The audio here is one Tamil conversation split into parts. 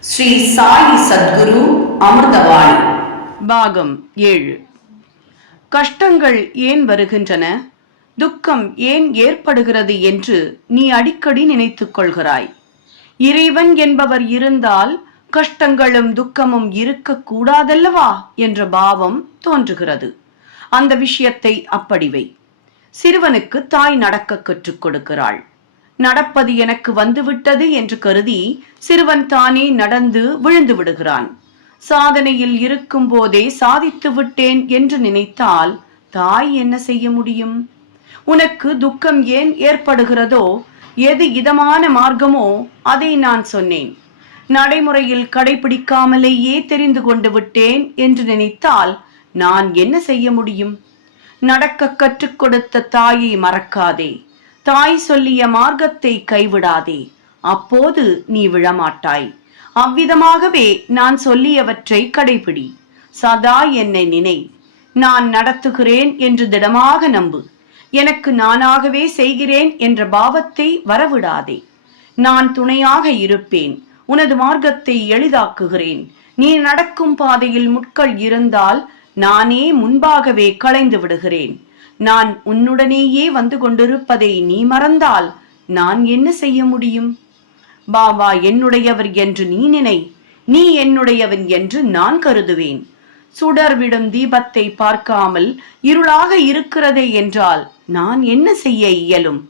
ஸ்ரீ சாயி சத்குரு அமிர்தவாணி பாகம் ஏழு. கஷ்டங்கள் ஏன் வருகின்றன? துக்கம் ஏன் ஏற்படுகிறது என்று நீ அடிக்கடி நினைத்துக் கொள்கிறாய். இறைவன் என்பவர் இருந்தால் கஷ்டங்களும் துக்கமும் இருக்கக்கூடாதல்லவா என்ற பாவம் தோன்றுகிறது. அந்த விஷயத்தை அப்படிவை. சிறுவனுக்கு தாய் நடக்க கற்றுக் கொடுக்கிறாள். நடப்பது எனக்கு வந்துவிட்டது என்று கருதி சிறுவன் தானே நடந்து விழுந்து விடுகிறான். சாதனையில் இருக்கும் போதே சாதித்து விட்டேன் என்று நினைத்தால் தாய் என்ன செய்ய முடியும்? உனக்கு துக்கம் ஏன் ஏற்படுகிறதோ எது இதமான மார்க்கமோ அதை நான் சொன்னேன். நடைமுறையில் கடைபிடிக்காமலேயே தெரிந்து கொண்டு விட்டேன் என்று நினைத்தால் நான் என்ன செய்ய முடியும்? நடக்க கற்றுக் கொடுத்த தாயை மறக்காதே. தாய் சொல்லிய மார்க்கத்தை கைவிடாதே. அப்போது நீ விழமாட்டாய். அவ்விதமாகவே நான் சொல்லியவற்றை கடைபிடி. சதா என்னை நினை. நான் நடத்துகிறேன் என்று திடமாக நம்பு. எனக்கு நானாகவே செய்கிறேன் என்ற பாவத்தை வரவிடாதே. நான் துணையாக இருப்பேன். உனது மார்க்கத்தை எளிதாக்குகிறேன். நீ நடக்கும் பாதையில் முட்கள் இருந்தால் நானே முன்பாகவே களைந்து விடுகிறேன். நான் உன்னுடனேயே வந்து கொண்டிருப்பதை நீ மறந்தால் நான் என்ன செய்ய முடியும்? பாபா என்னுடையவர் என்று நீ நினை. நீ என்னுடையவன் என்று நான் கருதுவேன். சுடர்விடும் தீபத்தை பார்க்காமல் இருளாக இருக்கிறதே என்றால் நான் என்ன செய்ய இயலும்?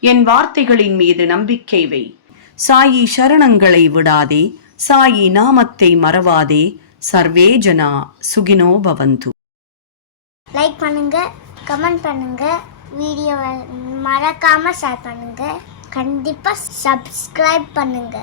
என் வார்த்தைகளின் மீது நம்பிக்கை வை. சாயி சரணங்களை விடாதே. சாயி நாமத்தை மறவாதே. சர்வே ஜனா சுகினோ பவந்து. லைக் பண்ணுங்க. கமெண்ட் பண்ணுங்க. வீடியோவை மறக்காம ஷேர் பண்ணுங்க. கண்டிப்பா சப்ஸ்கிரைப் பண்ணுங்க.